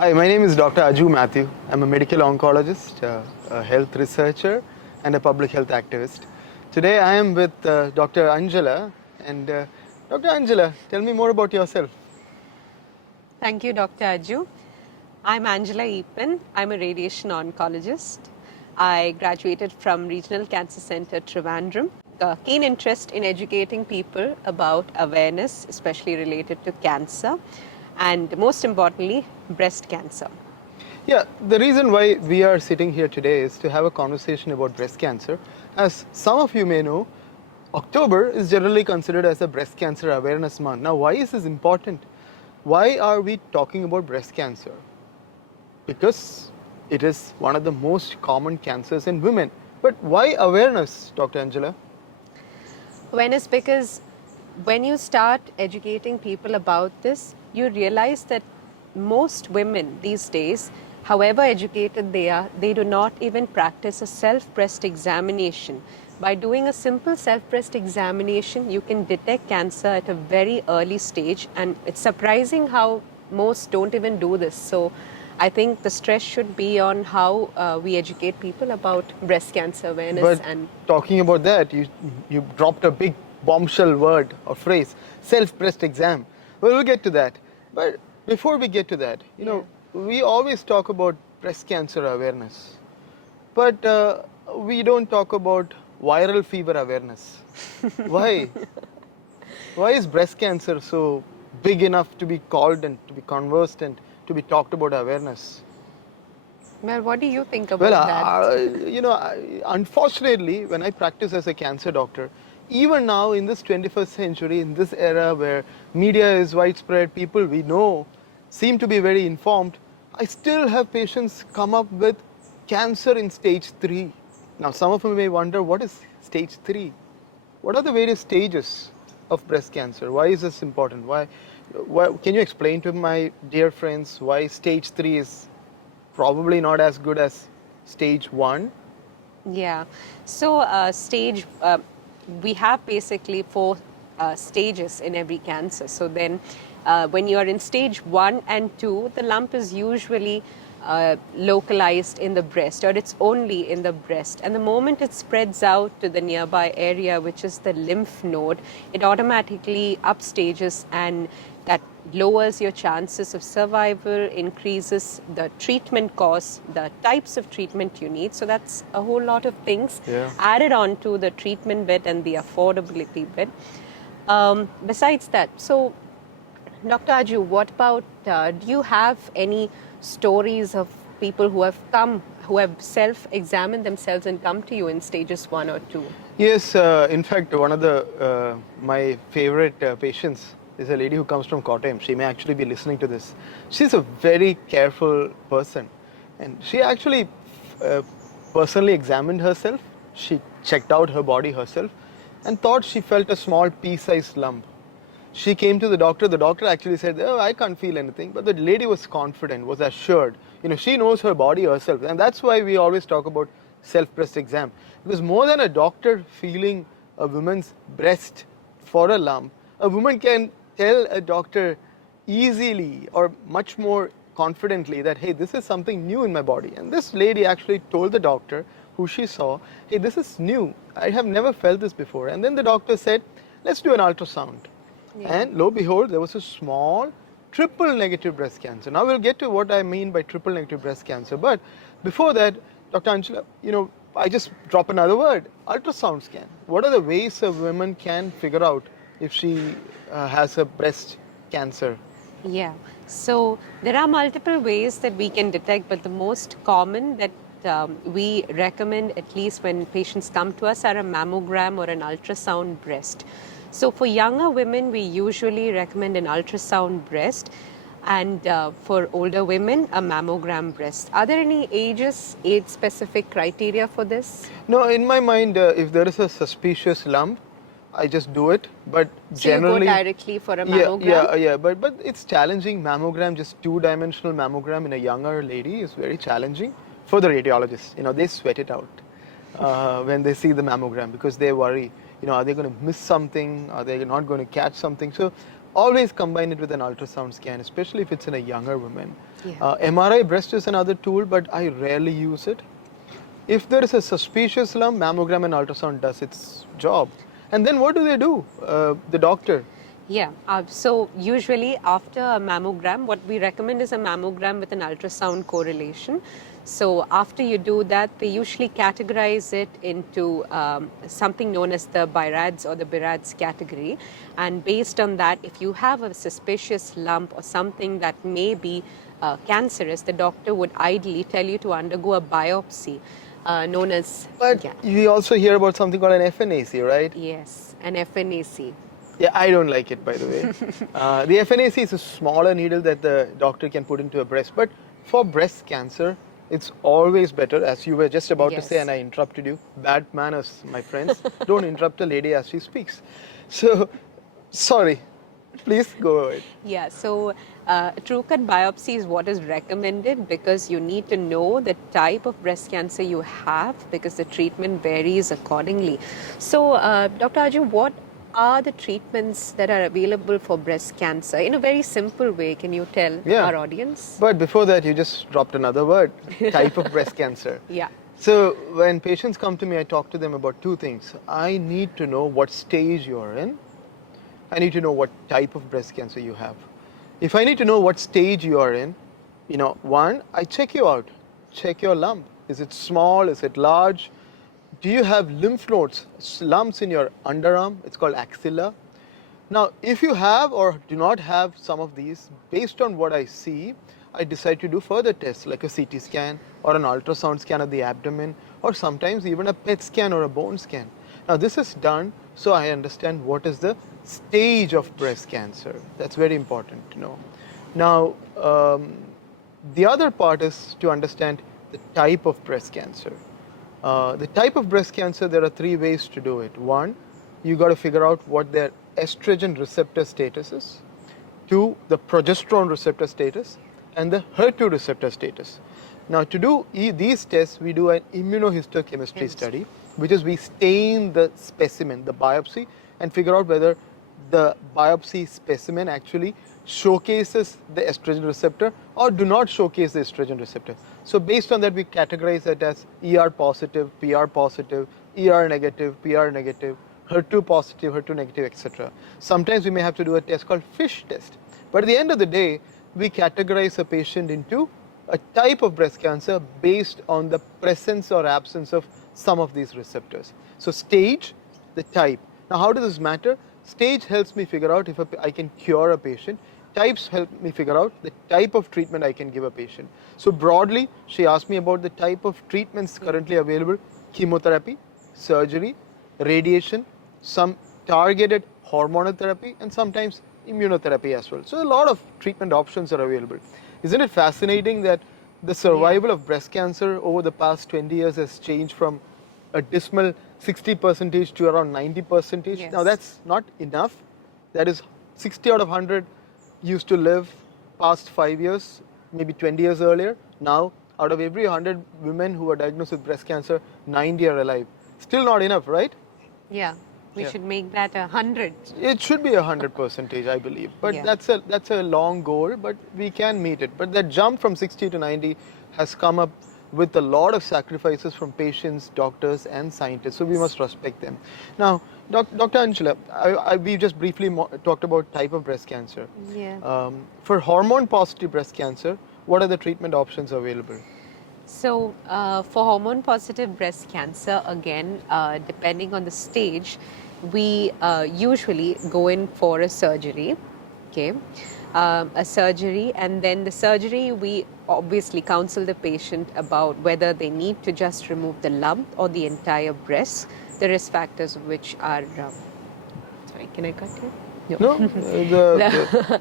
Hi, my name is Dr. Aju Matthew. I'm a medical oncologist, a health researcher, and a public health activist. Today I am with Dr. Angela. And Dr. Angela, tell me more about yourself. Thank you, Dr. Aju. I'm Angela Eapen. I'm a radiation oncologist. I graduated from Regional Cancer Center, Trivandrum. A keen interest in educating people about awareness, especially related to cancer, and most importantly, breast cancer. Yeah, the reason why we are sitting here today is to have a conversation about breast cancer. As some of you may know, October is generally considered as a breast cancer awareness month. Now, why is this important? Why are we talking about breast cancer? Because it is one of the most common cancers in women. But why awareness, Dr. Angela? Awareness because when you start educating people about this, you realize that most women these days, however educated they are, they do not even practice a self-breast examination. By doing a simple self-breast examination, you can detect cancer at a very early stage, and it's surprising how most don't even do this. So I think the stress should be on how we educate people about breast cancer awareness. But And talking about that, you dropped a big bombshell word or phrase, self-breast exam. Well, we'll get to that. But before we get to that, we always talk about breast cancer awareness, but we don't talk about viral fever awareness. Why? Why is breast cancer so big enough to be called and to be conversed and to be talked about awareness? well, what do you think Well, about that? unfortunately, when I practice as a cancer doctor, even now in this 21st century, in this era where media is widespread, people we know seem to be very informed, I still have patients come up with cancer in stage 3. Now, some of them may wonder, what is stage 3? What are the various stages of breast cancer? Why is this important? Why can you explain to my dear friends why stage 3 is probably not as good as stage 1? Yeah. So, we have basically four stages in every cancer. So then, when you are in stage 1 and 2, the lump is usually localized in the breast, or it's only in the breast. And the moment it spreads out to the nearby area, which is the lymph node, it automatically upstages, and that lowers your chances of survival, increases the treatment costs, the types of treatment you need. So that's a whole lot of things Yeah. added on to the treatment bit and the affordability bit. Besides that, so Dr. Aju, what about, do you have any stories of people who have self-examined themselves and come to you in stages 1 or 2? Yes, in fact, one of the my favorite patients is a lady who comes from Kottayam. She may actually be listening to this. She's a very careful person, and she actually uh, personally examined herself. She checked out her body herself, and thought she felt a small pea-sized lump. She came to the doctor. The doctor actually said, "Oh, I can't feel anything." But the lady was confident, was assured. She knows her body herself, and that's why we always talk about self-breast exam. Because more than a doctor feeling a woman's breast for a lump, a woman can tell a doctor easily or much more confidently that, hey, this is something new in my body. And this lady actually told the doctor who she saw, hey, this is new. I have never felt this before. And then the doctor said, let's do an ultrasound. Yeah. And lo and behold, there was a small triple negative breast cancer. Now we'll get to what I mean by triple negative breast cancer. But before that, Dr. Angela, I just drop another word, ultrasound scan. What are the ways a woman can figure out if she has a breast cancer? Yeah. So there are multiple ways that we can detect, but the most common that we recommend, at least when patients come to us, are a mammogram or an ultrasound breast. So for younger women, we usually recommend an ultrasound breast, and for older women, a mammogram breast. Are there any age-specific criteria for this? No, in my mind, if there is a suspicious lump, I just do it. But So generally, you go directly for a yeah, mammogram? yeah. But it's challenging. Mammogram, just two-dimensional mammogram in a younger lady is very challenging for the radiologists. They sweat it out when they see the mammogram because they worry. Are they going to miss something? Are they not going to catch something? So always combine it with an ultrasound scan, especially if it's in a younger woman. Yeah. MRI breast is another tool, but I rarely use it. If there is a suspicious lump, mammogram and ultrasound does its job. And then what do? The doctor. Yeah, so usually after a mammogram, what we recommend is a mammogram with an ultrasound correlation. So after you do that, they usually categorize it into something known as the BIRADS or the BIRADS category. And based on that, if you have a suspicious lump or something that may be cancerous, the doctor would ideally tell you to undergo a biopsy known as, But yeah, we also hear about something called an FNAC, right? yes, an FNAC. Yeah, I don't like it, by the way. The FNAC is a smaller needle that the doctor can put into a breast. But for breast cancer, it's always better, as you were just about to say, Yes. and I interrupted you. Bad manners, my friends. Don't interrupt a lady as she speaks. So, sorry. Please go ahead. Yeah, so true cut biopsy is what is recommended because you need to know the type of breast cancer you have because the treatment varies accordingly. So, Dr. Arju, what are the treatments that are available for breast cancer? In a very simple way, can you tell Yeah. our audience? But before that, you just dropped another word, type of breast cancer. Yeah. So when patients come to me, I talk to them about two things. I need to know what stage you're in. I need to know what type of breast cancer you have. If I need to know what stage you are in, one, I check you out. Check your lump. Is it small? Is it large? Do you have lymph nodes, lumps in your underarm? It's called axilla. Now, if you have or do not have some of these, based on what I see, I decide to do further tests like a CT scan or an ultrasound scan of the abdomen or sometimes even a PET scan or a bone scan. Now, this is done so I understand what is the stage of breast cancer. That's very important to know. Now, the other part is to understand the type of breast cancer. The type of breast cancer, there are three ways to do it. One, you got to figure out what their estrogen receptor status is. Two, the progesterone receptor status, and the HER2 receptor status. Now, to do these tests, we do an immunohistochemistry study, which is we stain the specimen, the biopsy, and figure out whether the biopsy specimen actually showcases the estrogen receptor or do not showcase the estrogen receptor. So based on that, we categorize it as ER positive, PR positive, ER negative, PR negative, HER2 positive, HER2 negative, etc. Sometimes we may have to do a test called FISH test. But at the end of the day, we categorize a patient into a type of breast cancer based on the presence or absence of some of these receptors. So stage, the type. Now how does this matter? Stage helps me figure out if I can cure a patient. Types help me figure out the type of treatment I can give a patient. So broadly, she asked me about the type of treatments currently available: chemotherapy, surgery, radiation, some targeted hormonal therapy, and sometimes immunotherapy as well. So a lot of treatment options are available. Isn't it fascinating that the survival of breast cancer over the past 20 years has changed from a dismal 60% to around 90%? Yes. Now that's not enough. That is 60 out of 100 used to live past 5 years, maybe 20 years earlier. Now, out of every 100 women who are diagnosed with breast cancer, 90 are alive. Still not enough, right? Yeah, we Yeah. should make that 100. It should be 100%, I believe. But Yeah. that's a long goal, but we can meet it. But that jump from 60 to 90 has come up with a lot of sacrifices from patients, doctors, and scientists. So we must respect them. Now, Dr. Anjula, we just briefly talked about type of breast cancer. Yeah. For hormone-positive breast cancer, what are the treatment options available? So, for hormone positive breast cancer, again, depending on the stage, we usually go in for a surgery. Okay. A surgery, and then the surgery, we obviously counsel the patient about whether they need to just remove the lump or the entire breast, the risk factors of which are. Sorry, can I cut you? No,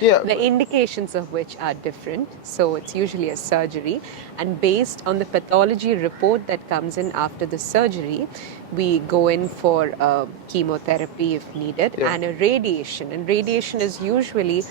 yeah. The indications of which are different. So it's usually a surgery, and based on the pathology report that comes in after the surgery, we go in for chemotherapy if needed, Yeah. and a radiation. And radiation is usually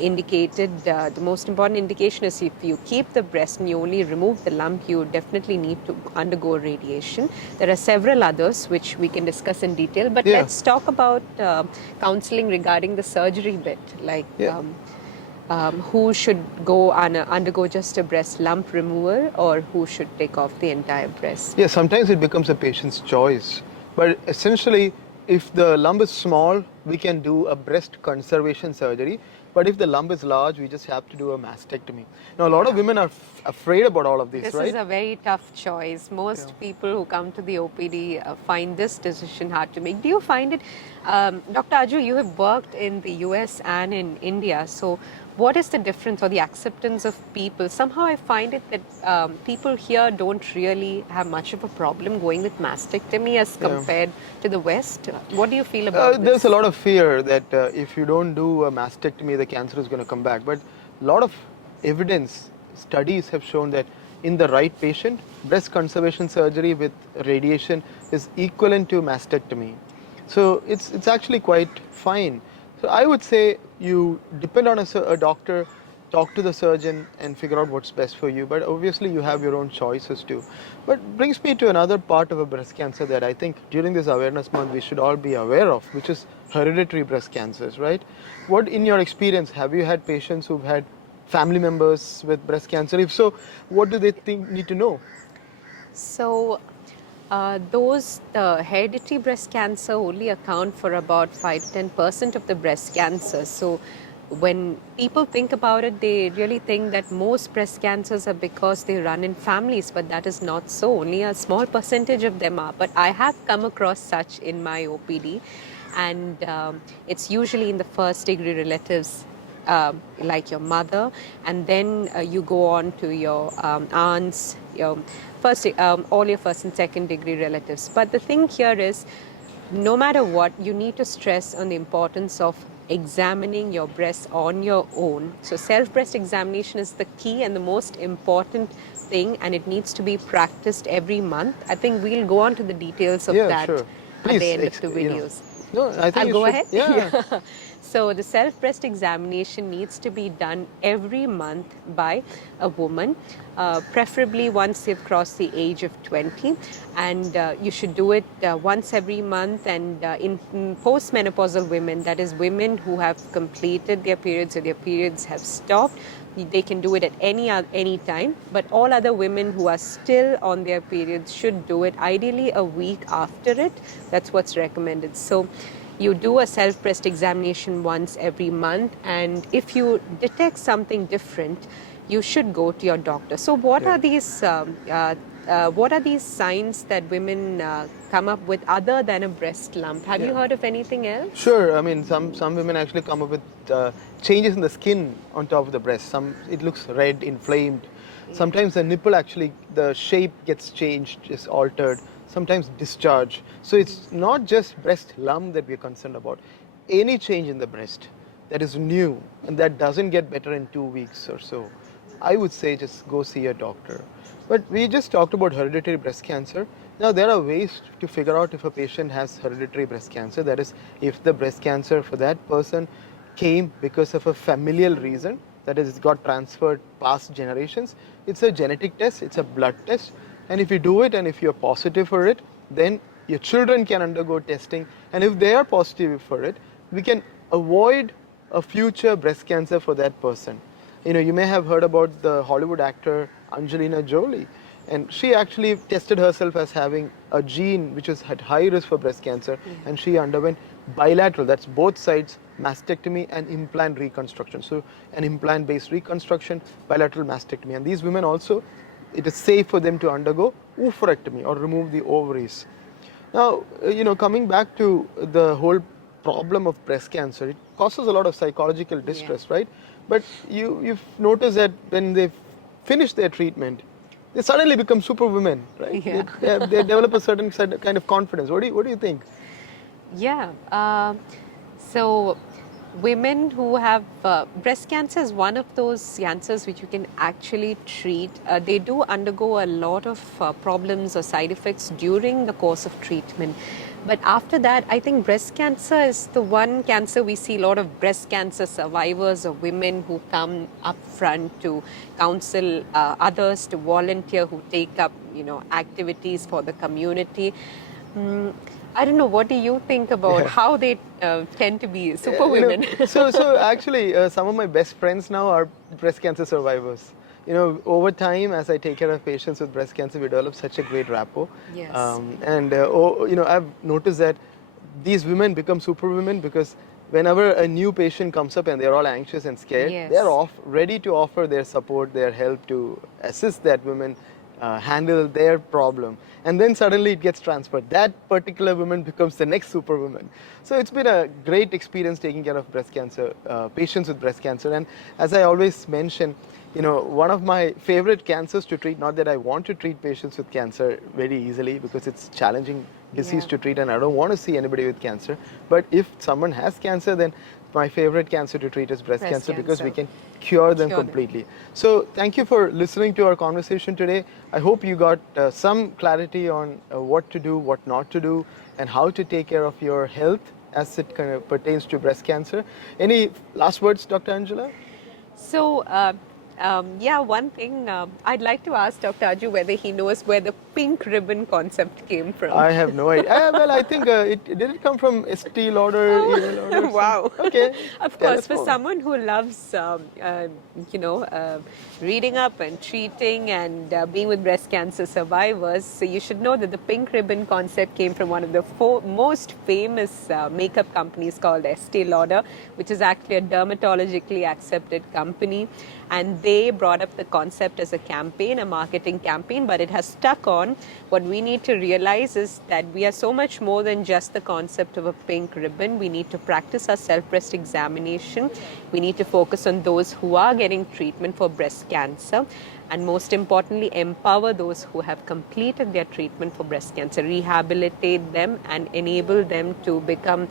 indicated, the most important indication is if you keep the breast and you only remove the lump, you definitely need to undergo radiation. There are several others which we can discuss in detail, but Yeah. let's talk about counseling regarding the surgery bit. Like, Yeah. who should undergo just a breast lump removal or who should take off the entire breast? Yeah, sometimes it becomes a patient's choice. But essentially, if the lump is small, we can do a breast conservation surgery. But if the lump is large, we just have to do a mastectomy. Now, a lot of women are afraid about all of this, This right? is a very tough choice. Most people who come to the OPD find this decision hard to make. Do you find it, Dr. Aju, you have worked in the US and in India, so what is the difference or the acceptance of people? Somehow I find it that people here don't really have much of a problem going with mastectomy as compared to the West. What do you feel about this? There's a lot of fear that if you don't do a mastectomy, the cancer is going to come back. But a lot of evidence, studies have shown that in the right patient, breast conservation surgery with radiation is equivalent to mastectomy. So it's actually quite fine. So I would say you depend on a doctor, talk to the surgeon and figure out what's best for you. But obviously you have your own choices too. But brings me to another part of a breast cancer that I think during this awareness month we should all be aware of, which is hereditary breast cancers, right? What in your experience, have you had patients who've had family members with breast cancer? If so, what do they need to know? So, those hereditary breast cancer only account for about 5 to 10% of the breast cancer. So, when people think about it, they really think that most breast cancers are because they run in families, but that is not so. Only a small percentage of them are. But I have come across such in my OPD, and it's usually in the first degree relatives like your mother, and then you go on to your aunts, your all your first and second degree relatives. But the thing here is, no matter what, you need to stress on the importance of examining your breasts on your own. So self-breast examination is the key and the most important thing, and it needs to be practiced every month. I think we'll go on to the details of that Sure. at Please, the end of the videos. No, I think I'll you go should. ahead. Yeah. So the self-breast examination needs to be done every month by a woman, preferably once they've crossed the age of 20, and you should do it once every month. And in postmenopausal women, that is women who have completed their periods or their periods have stopped, they can do it at any time. But all other women who are still on their periods should do it ideally a week after it. That's what's recommended. So you do a self-breast examination once every month, and if you detect something different, you should go to your doctor. So what are these signs that women come up with other than a breast lump? Have you heard of anything else? Sure. I mean, some women actually come up with changes in the skin on top of the breast. It looks red, inflamed. Sometimes the nipple actually, the shape gets changed, is altered. Sometimes discharge. So it's not just breast lump that we're concerned about. Any change in the breast that is new and that doesn't get better in 2 weeks or so, I would say just go see a doctor. But we just talked about hereditary breast cancer. Now there are ways to figure out if a patient has hereditary breast cancer. That is, if the breast cancer for that person came because of a familial reason, that is, it got transferred past generations. It's a genetic test, it's a blood test. And if you do it and if you're positive for it, then your children can undergo testing. And if they are positive for it, we can avoid a future breast cancer for that person. You may have heard about the Hollywood actor Angelina Jolie, and she actually tested herself as having a gene which was at high risk for breast cancer, and she underwent bilateral, that's both sides, mastectomy and implant reconstruction. So an implant-based reconstruction, bilateral mastectomy. And these women also, it is safe for them to undergo oophorectomy or remove the ovaries. Now, coming back to the whole problem of breast cancer, it causes a lot of psychological distress, right? But you've noticed that when they finish their treatment, they suddenly become superwomen, right? Yeah. They develop a certain kind of confidence. What do you think? Yeah. So women who have breast cancer is one of those cancers which you can actually treat. They do undergo a lot of problems or side effects during the course of treatment. But after that, I think breast cancer is the one cancer we see a lot of breast cancer survivors or women who come up front to counsel others, to volunteer, who take up, activities for the community. I don't know, what do you think about how they tend to be super You know, women? so actually, some of my best friends now are breast cancer survivors. Over time, as I take care of patients with breast cancer, we develop such a great rapport. Yes. I've noticed that these women become superwomen because whenever a new patient comes up and they're all anxious and scared, they're Yes. ready to offer their support, their help to assist that woman handle their problem. And then suddenly it gets transferred. That particular woman becomes the next superwoman. So it's been a great experience taking care of breast cancer, patients with breast cancer. And as I always mention, one of my favorite cancers to treat, not that I want to treat patients with cancer very easily because it's challenging disease Yeah. to treat and I don't want to see anybody with cancer. But if someone has cancer, then my favorite cancer to treat is breast Breast cancer because we cancer. can cure them Cure them. completely. So thank you for listening to our conversation today. I hope you got some clarity on what to do, what not to do, and how to take care of your health as it kind of pertains to breast cancer. Any last words, Dr. Angela? So, yeah, one thing I'd like to ask Dr. Aju whether he knows where the pink ribbon concept came from. I have no idea. Well, I think did it come from Estee Lauder, Evil Lauder? Wow. Okay, Of tell course, us for more. someone who loves, you know, reading up and treating and being with breast cancer survivors, so you should know that the pink ribbon concept came from one of the most famous makeup companies called Estee Lauder, which is actually a dermatologically accepted company. And they brought up the concept as a campaign, a marketing campaign, but it has stuck on. What we need to realize is that we are so much more than just the concept of a pink ribbon. We need to practice our self-breast examination. We need to focus on those who are getting treatment for breast cancer. And most importantly, empower those who have completed their treatment for breast cancer, rehabilitate them and enable them to become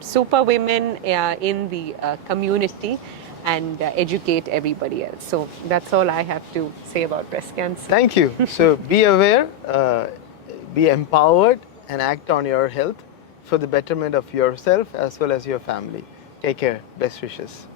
super women in the community and educate everybody else. So that's all I have to say about breast cancer. Thank you. So be aware, be empowered, and act on your health for the betterment of yourself as well as your family. Take care. Best wishes.